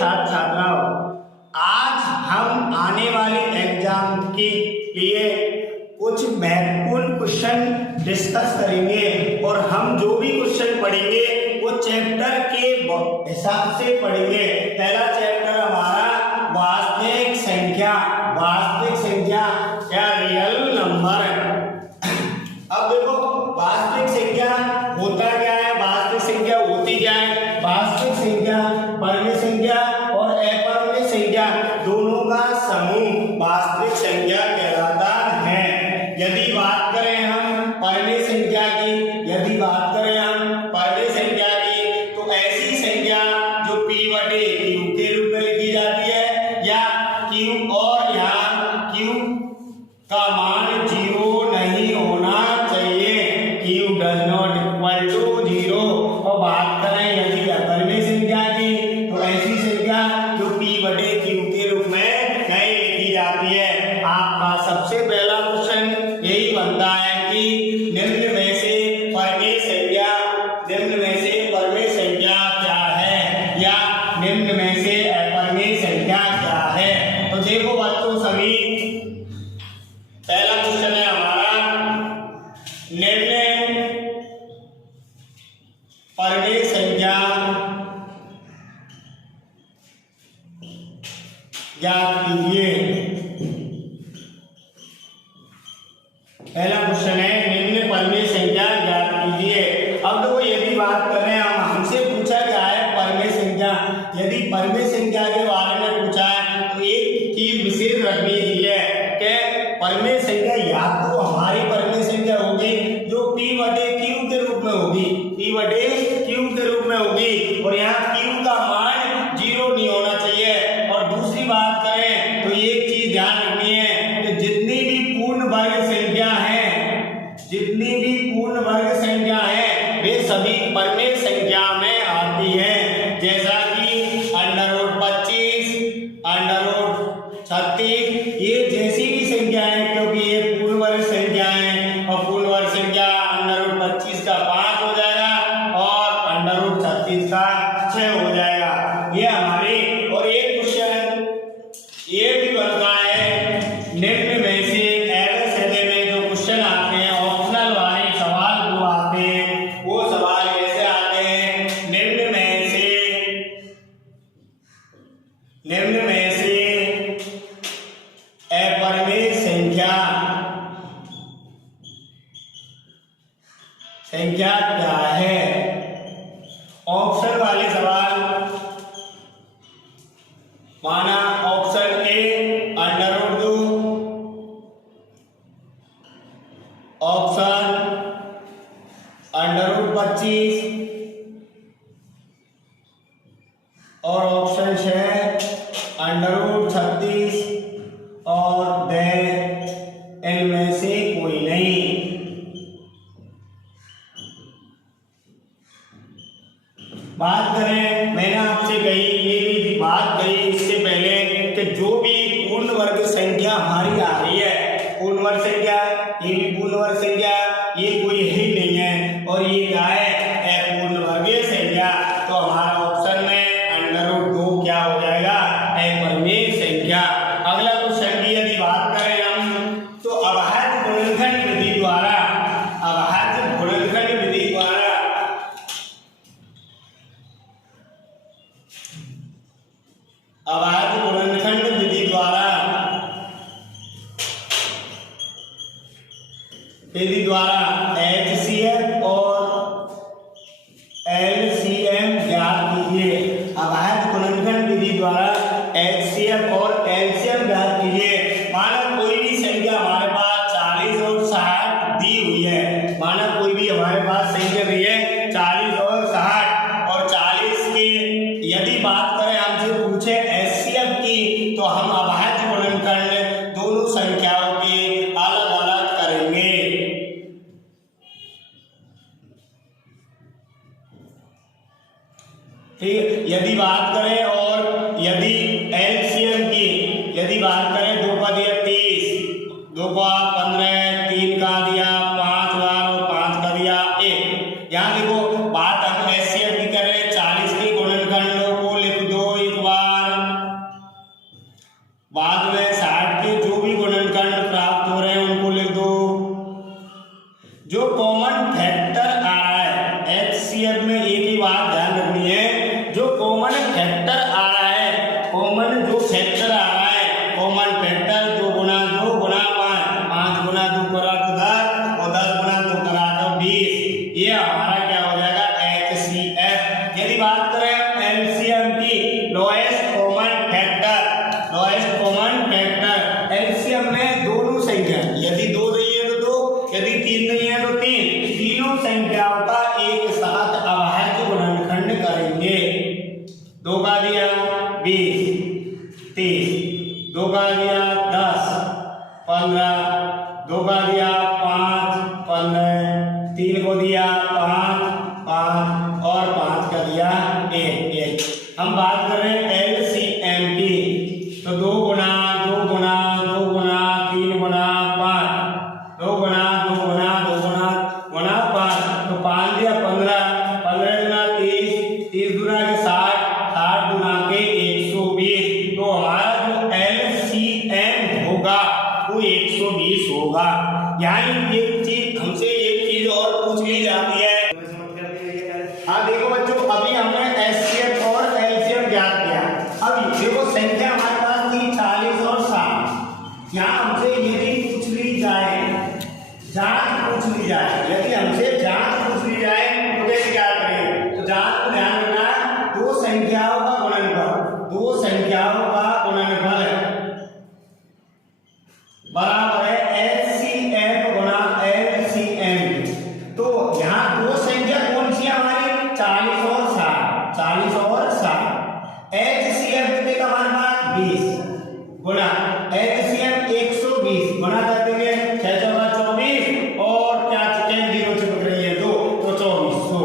छात्र छात्राओं, आज हम आने वाले एग्जाम के लिए कुछ महत्वपूर्ण क्वेश्चन डिस्कस करेंगे और हम जो भी क्वेश्चन पढ़ेंगे वो चैप्टर के हिसाब से पढ़ेंगे। पहला चैप्टर हमारा वास्तविक संख्या या रियल नंबर। अब देखो वास्तविक संख्या होता क्या है, वास्तविक संख्या होती क्या है। वास्तविक संख्या परिमेय संख्या और अपरिमेय संख्या दोनों का समूह वास्तविक संख्या कहलाता है। यदि बात करें हम परिमेय संख्या की, तो ऐसी संख्या जो p/q के रूप में लिखी जाती है या q, और यहाँ q का मान 0 नहीं होना चाहिए, q does not equal to 0। और बात करें यदि अपरिमेय संख्या की, तो ऐसी संख्या जो p/q के रूप में नहीं लिखी जाती है। आपका सबसे पहला क्वेश्चन यही बनता है कि निम्न में से परिमेय संख्या क्या है या निम्न में से अपरिमेय संख्या क्या है। तो देखो बच्चों सभी, पहला क्वेश्चन है हमारा निम्न परिमेय संख्या ज्ञात कीजिए। पहला क्वेश्चन है निम्न परिमेय संख्या ज्ञात कीजिए। अब देखो यदि बात करें हम, हमसे पूछा गया है परिमेय संख्या। यदि परिमेय संख्या के बारे में पूछा है तो एक चीज विशेष रखनी चाहिए कि परिमेय संख्या या तो हमारी परिमेय संख्या होगी जो p/q के रूप में होगी, और यहाँ q का मान 0 नहीं होना चाहिए। और दूसरी बात करें तो एक चीज ध्यान रखनी है कि जितनी भी पूर्ण वर्ग संख्या है वे सभी परिमेय संख्या में आती है। जैसा कि √25, √36, ये जैसी भी संख्या है, क्योंकि ये पूर्ण वर्ग संख्या है और पूर्ण वर्ग संख्या √25 का 5 हो जाएगा और √36 का 6 हो जाएगा। ये हमारे, और एक क्वेश्चन ये भी बनता है निम्न में से में जो क्वेश्चन आते हैं ऑप्शनल वाले सवाल जो आते हैं वो सवाल कैसे आते हैं। निम्न में से अपरिमेय संख्या क्या है। ऑप्शन वाले सवाल माना ऑप्शन ए √2, ऑप्शन √25 और ऑप्शन 6 √36 और इनमें से कोई नहीं। बात करें, मैंने आपसे कही, ये भी बात कही इससे पहले कि जो भी पूर्ण वर्ग संख्या हमारी आ रही है, पूर्ण वर्ग संख्या, ये भी पूर्ण वर्ग संख्या, ये कोई ही नहीं है और ये क्या है, अपूर्ण वर्गीय संख्या। तो हमारा ऑप्शन में √2 क्या हो जाएगा, अपरिमेय संख्या। अगला क्वेश्चन की यदि बात करें हम तो अभाज्य गुणनखंड विधि द्वारा HCF और LCM ज्ञात कीजिए। अभाज्य गुणनखंड विधि द्वारा HCF और LCM ज्ञात कीजिए। माना कोई भी संख्या हमारे पास 40 और 60 दी हुई है, माना कोई भी हमारे पास संख्या दी है 40 और 60, और 40 की यदि बात करें हमसे पूछे HCF की, तो हम अभाज्य गुणनखंड दोनों संख्याओं की अलग अलग करेंगे। ठीक, यदि बात करें और यदि LCM की यदि बात करें, 2 का दिया 30, 2 का 15, 3 का दिया 5 बार और 5 का दिया 1। यहाँ देखो बात हम HCF की कर रहे हैं, 40 की गुणनखंडों को लिख दो एक बार, फैक्टर आ रहा है, कॉमन जो फैक्टर आ रहा है, कॉमन फैक्टर 2 गुना 5, 5 गुना 2 करा तो 10 और 10 गुना 2 करा तो 20। ये हमारा क्या हो जाएगा HCF। यदि बात करें एलसीएम की, लोएस्ट कॉमन फैक्टर एलसीएम में दोनों संख्या, यदि 2 नहीं है तो 2, यदि 3 नहीं है तो 3, तीनों संख्याओं का एक साथ अभाज्य गुणनखंड करेंगे। 2 का दिया 20, 30, 2 का दिया 10, 15, 2 का दिया 5, 15, 3 को दिया 5, 5 और 5 का दिया 1। हम बात कर रहे हैं एलसीएम की, तो 2 गुना 3 गुना 5, 2 गुना 5, तो 5 दिया 15, 15 गुना 30, 30 गुना के 60, 60 गुना के 120। तो हमारा जो एलसीएम होगा वो 120 होगा। यानी एक चीज हमसे एक चीज और पूछ ली जाती है। हाँ देखो बच्चों, अभी हमने एचसीएफ और एलसीएम ज्ञात किया। अब देखो संख्या हमारे पास थी 40 और 60। यहाँ हमसे यदि पूछ ली जाए, यदि हमसे जांच पूछ ली जाए तो कैसे क्या करें? तो जांच को ध्यान रखना, दो संख्याओं का गुणनफल बराबर है एचसीएफ गुणा एलसीएम। तो यहाँ दो संख्या कौन सी है हमारी? 40 और 60। एचसीएफ कितने का हमारे पास 20 गुणा एलसीएम 120 गुणा कर देंगे 6 चौका 24 और क्या जीरो चिपक रही है 2, तो 2400।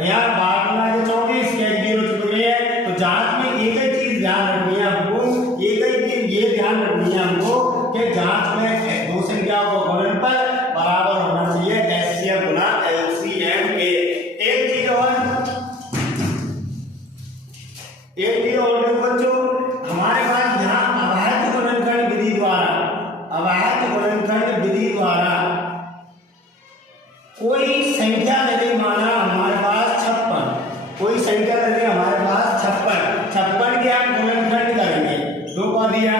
यहाँ 12 गुणा के 24 के जीरो चिपक रही है। तो जांच में एक ही चीज ध्यान रखनी है हमको, एक ही चीज ये ध्यान रखनी है हमको कि जांच में दो संख्याओं का गुणनफल बराबर होना चाहिए एचसीएफ गुणा एलसीएम के। एक चीज और बच्चों, हमारे पास यहाँ अभाज्य गुणनखंड विधि द्वारा कोई संख्या यदि माना हमारे पास 56, कोई संख्या यदि हमारे पास 56 के हम गुणनखंड करेंगे। 2 का दिया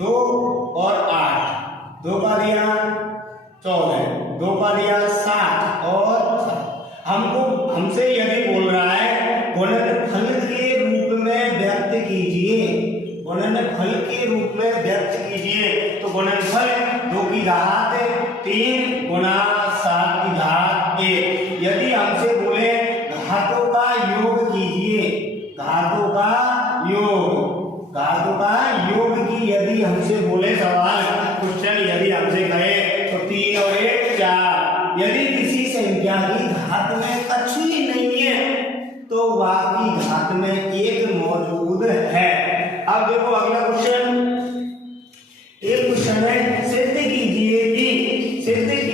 2 और 8, 2 का दिया 14, 2 का दिया 7 और 7। हमसे यदि बोल रहा है गुणनफल के रूप में व्यक्त कीजिए, गुणनफल के रूप में व्यक्त कीजिए, तो गुणनफल 2 की घात 3 गुणा 7 की घात 1। यदि हमसे बोले घातों का योग कीजिए, घातों का योग की यदि हमसे बोले सवाल क्वेश्चन, यदि हमसे कहे तो 3 और 1 4। यदि किसी संख्या की घात में कछु ही नहीं है तो बाकी घात में 1 मौजूद है। अब देखो अगला क्वेश्चन, एक क्वेश्चन है सिद्ध कीजिए कि √3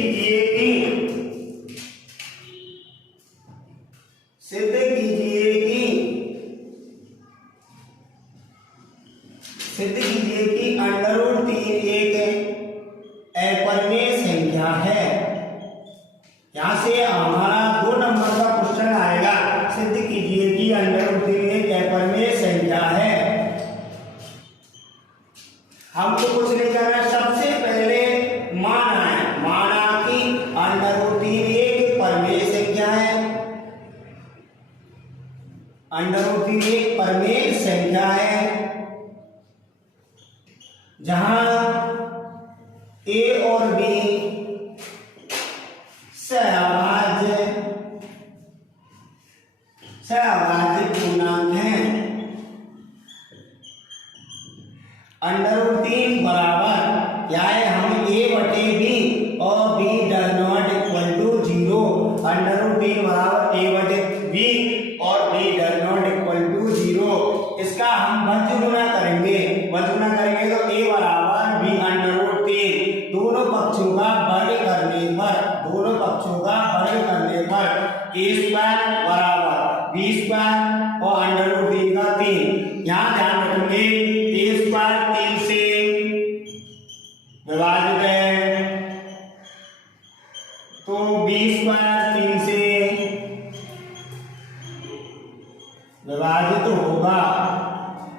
एक अपरिमेय संख्या है। यहां से हमारा 2 नंबर का क्वेश्चन आएगा, सिद्ध कीजिए कि √3 एक अपरिमेय संख्या है। हमको कुछ नहीं करना, सबसे पहले माना कि √3 एक परिमेय संख्या है, √3 एक परिमेय संख्या है जहां ए और बी सहअभाज्य पूर्णांक हैं। √3 बराबर क्या है? हम a बटे b और b does not equal to 0। √3 बराबर a बटे b और b does not equal to 0। इसका हम वज्र गुणा करेंगे तो a बराबर b √3। दोनों पक्षों का वर्ग करने पर a स्क्वायर बराबर b स्क्वायर और √3 का 3। यहाँ ध्यान रखेंगे a स्क्वायर 3 से विभाजित है तो b स्क्वायर 3 से विभाजित होगा। होगा।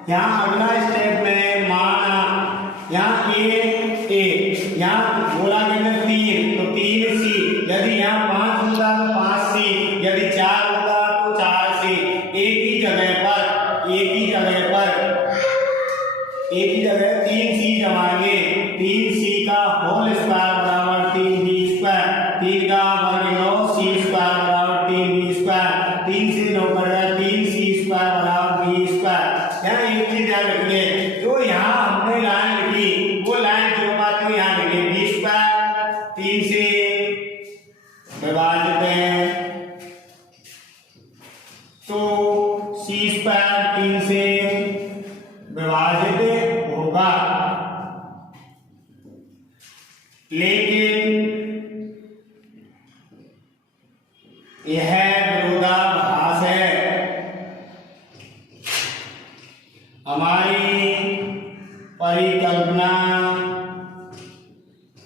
यहाँ अगला स्टेप में माना यहाँ ए यहाँ बोला के अंदर 3 तो 3 सी, यदि यहाँ 5 होगा तो 5 सी, यदि 4 होगा तो 4 सी। एक ही जगह 3 सी जमाएंगे। 3 सी का होल स्क्वायर बराबर 3 बी स्क्वायर, 3 का वर्ग 9 सी स्क्वायर बराबर 3 बी स्क्वायर, 3 से 9 बढ़ गया 3 सी स्क्वायर बराबर बी स्क्वायर। यहाँ एक चीज ध्यान रखिए, जो यहाँ हमने लाइन लिखी वो लाइन जो बात है यहाँ लिखिए बी स्क्वायर 3 से विभाजित है तो सी स्क्वायर 3 से विभाजित होगा, लेकिन यह विरोधाभास है। हमारी परिकल्पना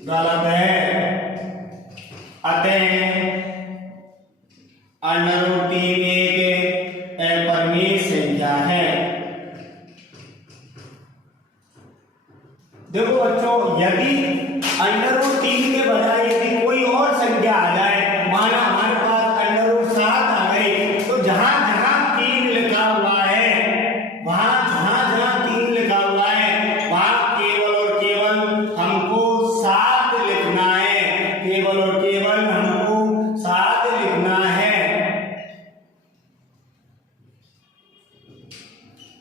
गलत है। अतः √3 एक अपरिमेय संख्या है। देखो बच्चों, यदि √3 के बजाय यदि कोई और संख्या आ जाए, माना हमारे पास √7 आ गई, तो जहां जहां 3 लिखा हुआ है वहां केवल और केवल हमको 7 लिखना है, केवल और केवल हमको 7 लिखना है।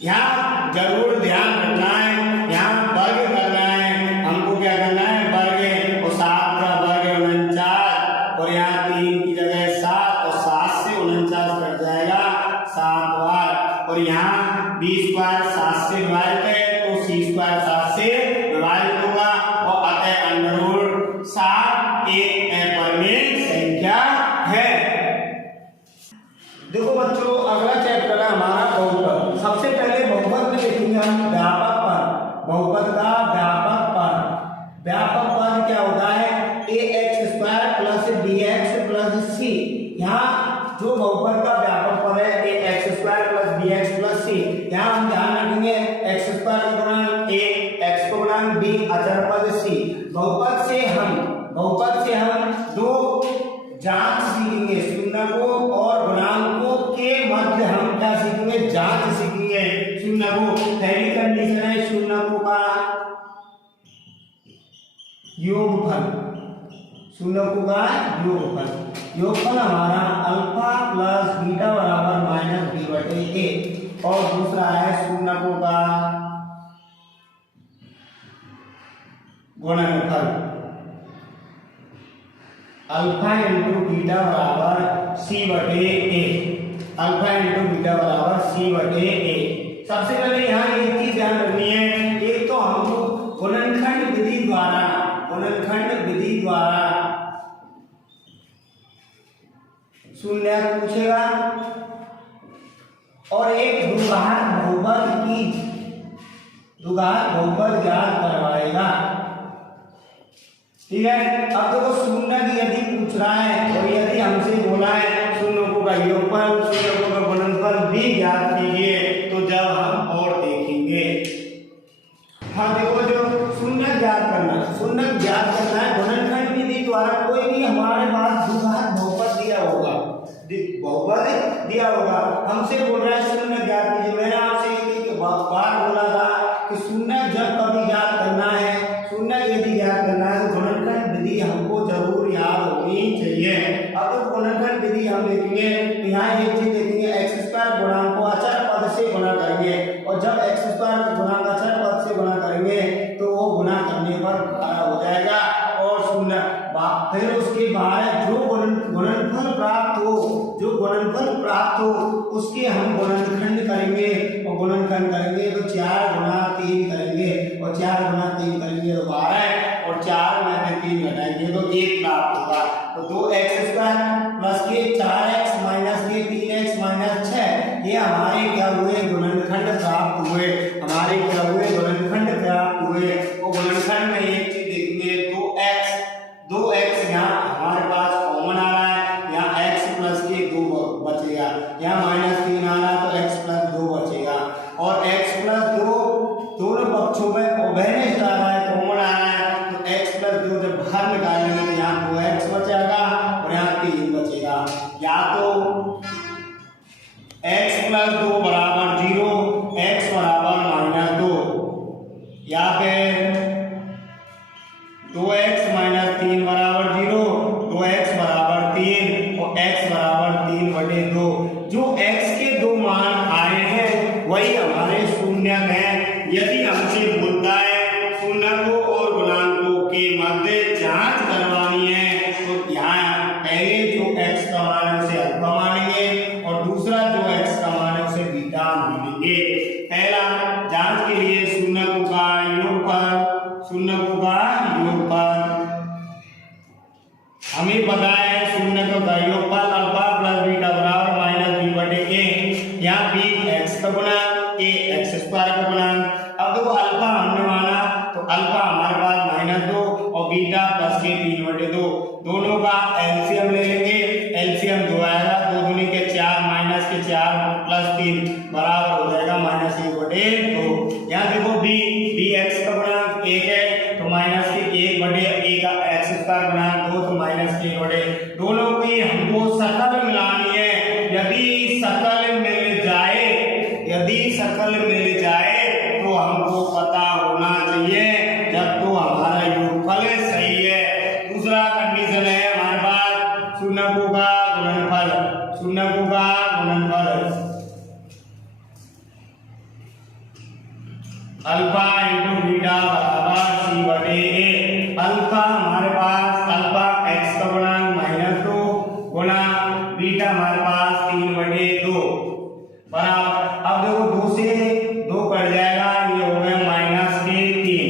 यहाँ जरूर ध्यान रखना है, यहाँ वर्ग करना है, हमको क्या करना है वर्ग, और 7 का वर्ग 49, और यहाँ 3 की जगह 7 और 7 से 49 कट जाएगा 7 बार, और यहाँ बी स्क्वायर 7 से विभाजित है तो सी स्क्वायर 7 से विभाजित होगा, और अतः √7 एक अपरिमेय संख्या है। देखो बच्चों, अगला चैप्टर है हमारा बहुपद। सबसे पहले बहुपद में देखेंगे हम व्यापक पद, बहुपद का व्यापक पद। व्यापक पद क्या होता है, ax² + bx + c। यहाँ जो बहुपद का व्यापक पद है ax² + bx + c, यहाँ हम ध्यान रखेंगे x² को गुणन a, x को गुणन b, अचर पद c। बहुपद से हम दो जांच सीखेंगे, शून्यकों और गुणांकों के मध्य हम क्या सीखेंगे, जांच सीखेंगे। शून्यकों पहली कंडीशन है शून्यकों का योगफल, शून्यकों का योगफल हमारा अल्फा + बीटा बराबर -b/a, और दूसरा है शून्यकों का गुणनफल अल्फा × बीटा बराबर c/a, अल्फा × बीटा बराबर c/a। सबसे पहले यहाँ एक चीज ध्यान रखनी है, एक तो हमको गुणनखंड विधि द्वारा शून्य पूछेगा, और एक द्विघात बहुपद ज्ञात करवाएगा। ठीक है, अब देखो शून्य की यदि पूछ रहा है और यदि हमसे बोला है शून्यों का योगफल, शून्यों का गुणनफल भी ज्ञात कीजिए, तो जब हम और देखेंगे। हाँ देखो, जो शून्य ज्ञात करना है गुणनखंड विधि द्वारा। कोई भी हमारे पास द्विघात बहुपद दिया होगा, हमसे बोल रहा है शून्य ज्ञात कीजिए। मैंने आपसे एक बार बोला था कि शून्य जब कभी ज्ञात करना है, शून्य यदि ज्ञात करना है तो गुणनखंड विधि हमको जरूर याद होनी चाहिए। अब तो गुणनखंड विधि हम देखेंगे, यहाँ एक चीज देखेंगे, x² गुणांक को अचर पद से गुणा करेंगे, और जब x² गुणांक अचर पद से गुणा करेंगे तो वो गुणा करने पर हो जाएगा, और शून्य फिर उसके बाद जो गुणनफल प्राप्त हो उसके हम गुणनखंड करेंगे, और गुणनखंड करेंगे तो 4 × 3 करेंगे, और 4 × 3 करेंगे तो 12, और 4 में से 3 घटाएंगे तो 1 प्राप्त होगा। तो 2x² + के 4x - के 3x - 6, ये हमारे क्या हुए, गुणनखंड प्राप्त हुए। और गुणनखंड में एक चीज देखेंगे, 2x यहाँ हमारे पास कॉमन आ रहा है, यहाँ x + के 2 बचेगा, यहाँ -3 आ रहा है तो x + 2 बचेगा। शून्यक है। यदि हमसे बोलता है शून्यकों और गुणांकों के मध्य जांच करवानी है तो यहाँ पहले जो x का मान है उसे अल्फा मानेंगे और दूसरा जो x का मान है उसे बीटा मानेंगे। पहला जांच के लिए शून्यकों का योगफल, शून्यकों का योगफल हमें पता है शून्यकों का योगफल अल्फा प्लस बीटा बराबर माइनस बी बटे ए। यहाँ बी एक्स का गुणांक, ए एक्स स्क्वायर का गुणांक। अब देखो अल्फा हमने माना तो अल्फा हमारे पास -2 और बीटा प्लस के 3/2, दोनों का एलसीएम ले लेंगे। एलसीएम 2 आएगा, 2 दूनी के 4 माइनस के 4 प्लस 3 बराबर हो जाएगा -1/2। यहाँ देखो बी एक्स का गुणांक 1 है तो माइनस के 1/a का एक्स स्क्वायर गुणांक 2 तो माइनस के 1/, दोनों की हमको शकल मिलानी है। यदि शकल मिल जाए, यदि शकल मिल जाए तो हमको पता होना चाहिए जब तो हमारा योगफल सही है। दूसरा कंडीशन है हमारे पास शून्यकों का गुणनफल, शून्यकों का गुणनफल अल्फा इंटू बीटा बराबर सी बटे ए। अल्फा हमारे पास अल्फा एक्स का गुणांक -2 गुणा बीटा हमारे पास 3/2 बराबर। अब देखो 2 से 2 कट जाएगा, ये हो गया -3,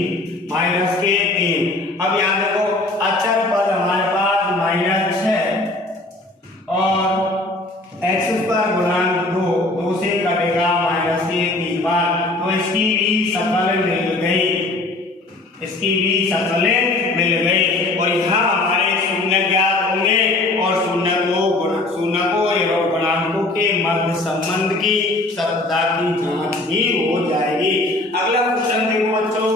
-3। अब यहाँ देखो अचर पद हमारे पास -6 और एक्स स्क्वायर गुणांक 2 से कटेगा -1 बार, तो इसकी भी शकल मिल गई, इसकी भी शकलें मिल गई। और यहाँ हमारे शून्य ज्ञात होंगे और शून्यकों एवं गुणांकों के मध्य संबंध की सत्यता की जांच भी हो जाएगी। अगला क्वेश्चन देखो बच्चों,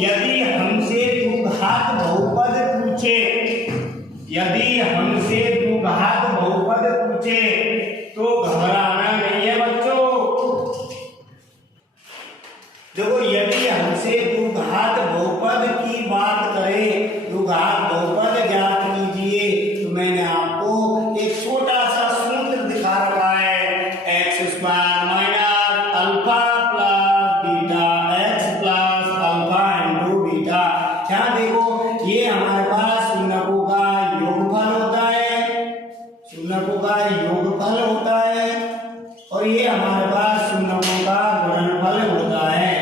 यदि हमसे द्विघात बहुपद पूछे, यदि हमसे द्विघात बहुपद पूछे तो घबराना नहीं है बच्चों। देखो यदि हमसे द्विघात बहुपद की बात करें, द्विघात बहुपद ज्ञात कीजिए, तो मैंने आपको एक छोटा सा सूत्र दिखा रखा है, x square minus alpha plus beta x plus alpha into beta. यहाँ देखो ये हमारे पास शून्यकों का योगफल होता है, शून्यकों का योगफल होता है और ये हमारे पास शून्यकों का गुणनफल होता है,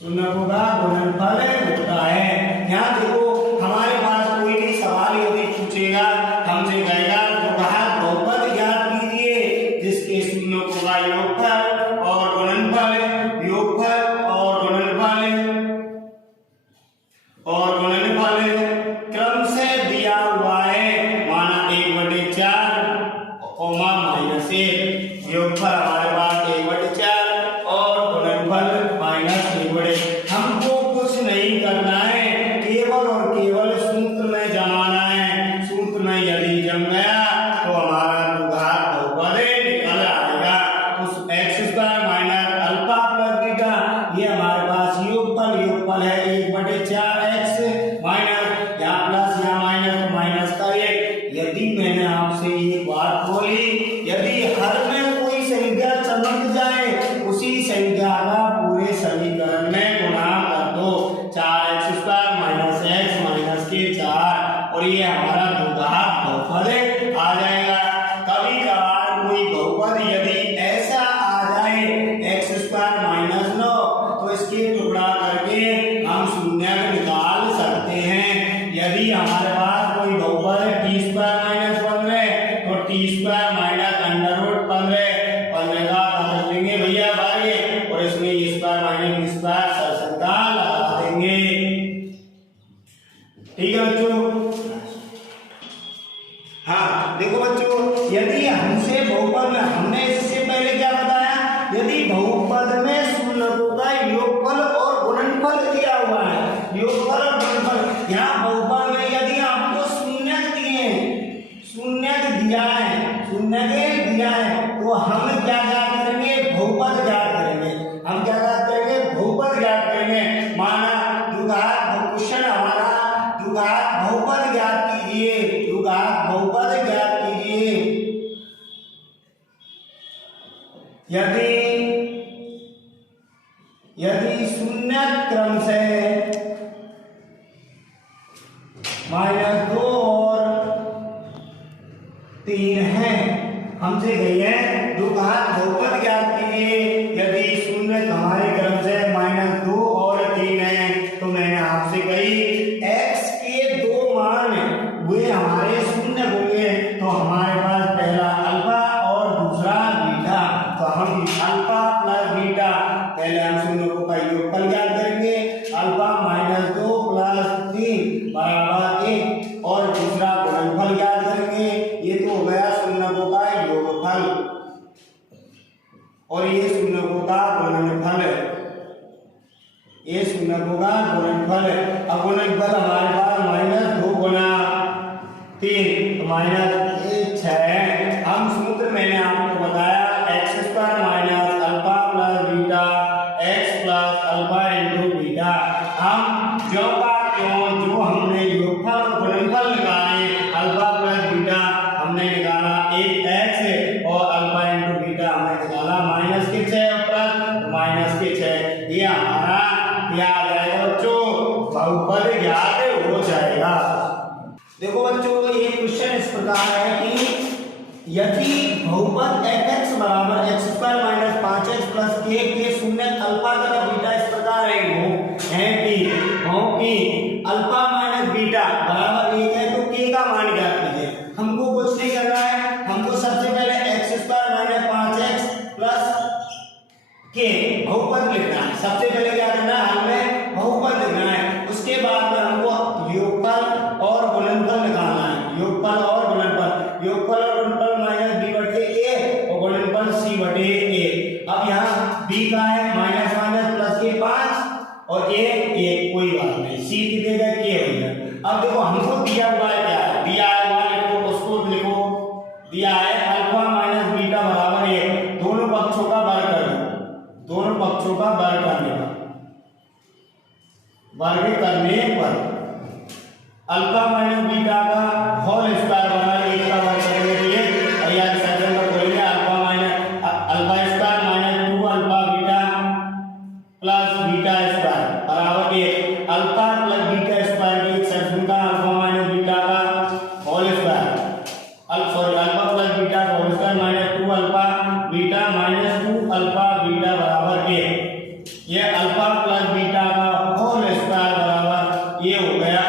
शून्यकों का गुणनफल होता है। यहाँ देखो हमारे पास कोई भी सवाल यदि पूछेगा, हमसे कहेगा द्विघात बहुपद ज्ञात कीजिए जिसके शून्यकों का योगफल और गुणनफल, योगफल और गुणनफल क्रम से दिया हुआ है, माना 1/4 ओमा -1, योगफल हमारे पास 1/4 और गुणनफल -1/। हमको कुछ नहीं करना है, केवल और केवल सूत्र में जमाना है। सूत्र में यदि जम गया तो हमारा द्विघात बहुपद निकल आएगा। तो x square minus alpha plus beta ये हमारे पास योगफल है 1/4 एक्स माइनस यहाँ प्लस यहाँ माइनस माइनस का 1। यदि मैंने आपसे ये बात बोली, यदि हर में कोई संख्या चमक जाए उसी संख्या का पूरे समीकरण में गुणा कर दो, 4x square minus x minus के 4 और ये हमारा द्विघात बहुपद आ जाएगा। कभी कभार कोई बहुपद यदि ऐसा आ जाए एक्स स्क्वायर -9 तो इसके टुकड़ा करके हम शून्य निकाल सकते हैं। यदि हमारे पास कोई बहुपद टी स्क्वायर -15 तो टी स्क्वायर माइनस √15 का कर लेंगे भैया भाई, और इसमें स्क्वायर माइनस स्क्वायर सरसंगा लगा देंगे। ठीक है बच्चों। हाँ देखो बच्चों, यदि हमसे बहुपद में, हमने इससे पहले क्या बताया, यदि बहुपद में शून्यकों का योगफल और गुणनफल दिया हुआ है, योगफल और गुणनफल, यहाँ बहुपद में यदि आपको शून्यक दिए, शून्यक दिया है तो हम क्या करेंगे, बहुपद ज्ञात करेंगे। हम क्या करेंगे, बहुपद ज्ञात करेंगे। माना द्विघात क्वेश्चन हमारा द्विघात बहुपद ज्ञात कीजिए, द्विघात बहुपद ज्ञात कीजिए। यदि यदि शून्य क्रम से -2 और 3 है, हमसे गई है जो कहा बहुपद ज्ञात कीजिए। यदि शून्य हमारे क्रम से -2 और 3 है, तो मैंने आपसे कही x के 2 मान वे हमारे शून्य होंगे, तो हमारे पास पहला अल्फा और दूसरा बीटा। तो हम अल्फा प्लस बीटा, पहले हम शून्यों का योगफल ज्ञात करेंगे। अल्फा -2 + 3 बराबर 1 और दूसरा गुणनफल ज्ञात करेंगे। ये तो हो गया शून्यों का योगफल और ये शून्यों का गुणनफल, ये शून्यों का गुणनफल। अब गुणनफल हमारे पास -2 गुना 3 तो -6। हम सूत्र मैंने आपको बताया x² - alpha plus beta x plus alpha into beta. हम जो का क्यों जो हमने योगफल और गुणनफल निकाले, अल्फा प्लस बीटा हमने निकाला 1x और अल्फा इंटू बीटा हमने निकाला -6 और प्लस -6। ये हमारा क्या आ जाएगा बच्चों, बहुपद ज्ञात हो जाएगा। देखो बच्चों ये क्वेश्चन इस प्रकार है कि यदि बहुपद fx बराबर x² - 5x + k के शून्य अल्फा तथा बीटा इस प्रकार है कि अल्फा माइनस बीटा बराबर 1 है, तो k का मान ज्ञात कीजिए। हमको कुछ नहीं करना है, हमको सबसे पहले x² - 5x + k बहुपद लिखना है। सबसे पहले क्या करना है, हमें बहुपद लिखना है। उसके बाद में हमको योगफल और गुणनफल निकालना है। योगफल और गुणनफल, योगफल और गुणनफल -b/a और गुणनफल c/a। अब यहाँ b का है -+ के 5 और a कोई बात नहीं, c की जगह k हो गया। अब देखो हमको दिया हुआ है क्या है, दिया हुआ लिखो, उसको लिखो। दिया है अल्फा माइनस बीटा बराबर 1, दोनों पक्षों का वर्ग कर दो, दोनों पक्षों का वर्ग करने पर अल्फा माइनस बीटा का होल स्क्वायर बराबर 1 का वर्ग करेंगे तो ये या सेकंड का बोलेंगे alpha square minus 2 alpha beta plus beta square बराबर 1। अल्फा प्लस बीटा स्क्वायर की सेक्शन का अल्फा माइनस बीटा का whole square, alpha plus beta का whole square minus 2 alpha beta minus 2 alpha beta बराबर 1। ये अल्फा प्लस बीटा का whole square बराबर ये हो गया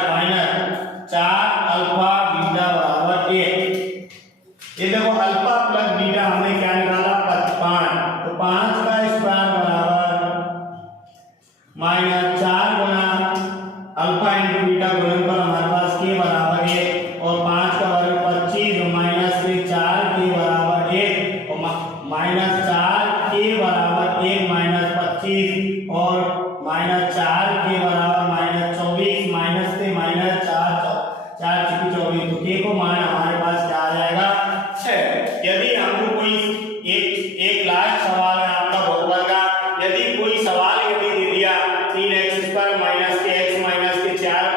-4 अल्फा बीटा बराबर 1। ये देखो अल्फा प्लस बीटा हमने क्या निकाला 5, तो 5 का स्क्वायर बराबर -4 गुना अल्फा इंटू बीटा गुणनफल हमारे पास के बराबर 1 और 5 का वर्ग 25 -4 के बराबर 1 और -4 के बराबर 1 -25 और -4 के बराबर -24 माइनस से -4 4 × 24 तो के को मान हमारे पास क्या आ जाएगा 6। यदि हमको कोई एक लास्ट सवाल है आपका बहुपद का, यदि कोई सवाल यदि दे दिया 3x² - के 4,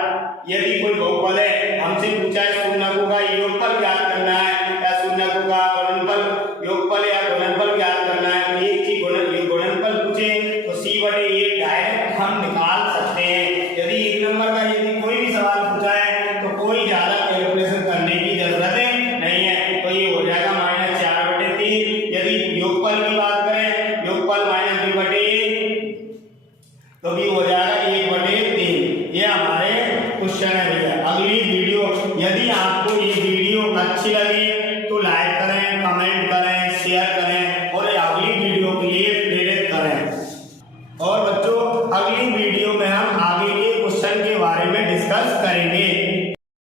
यदि कोई बहुपद है हमसे पूछा है शून्यों का योगफल ज्ञात करना है या शून्यों का गुणनफल योगफल या गुणनफल ज्ञात करना है, एक चीज गुणनफल पूछे तो c/a डायरेक्ट हम निकाल सकते हैं। यदि 1 नंबर का यदि कोई भी सवाल पूछा है तो कोई ज्यादा कैलकुलेशन करने की जरूरत नहीं है, तो ये हो जाएगा -4/3। यदि योगफल की बात करें, योगफल -b/a तो भी हो जाएगा 1/3। ये हमारे क्वेश्चन है भैया। अगली वीडियो, यदि आपको ये वीडियो अच्छी लगी तो लाइक करें, कमेंट करें, शेयर करें और अगली वीडियो के लिए प्रेरित करें। और बच्चों अगली वीडियो में हम आगे के क्वेश्चन के बारे में डिस्कस करेंगे।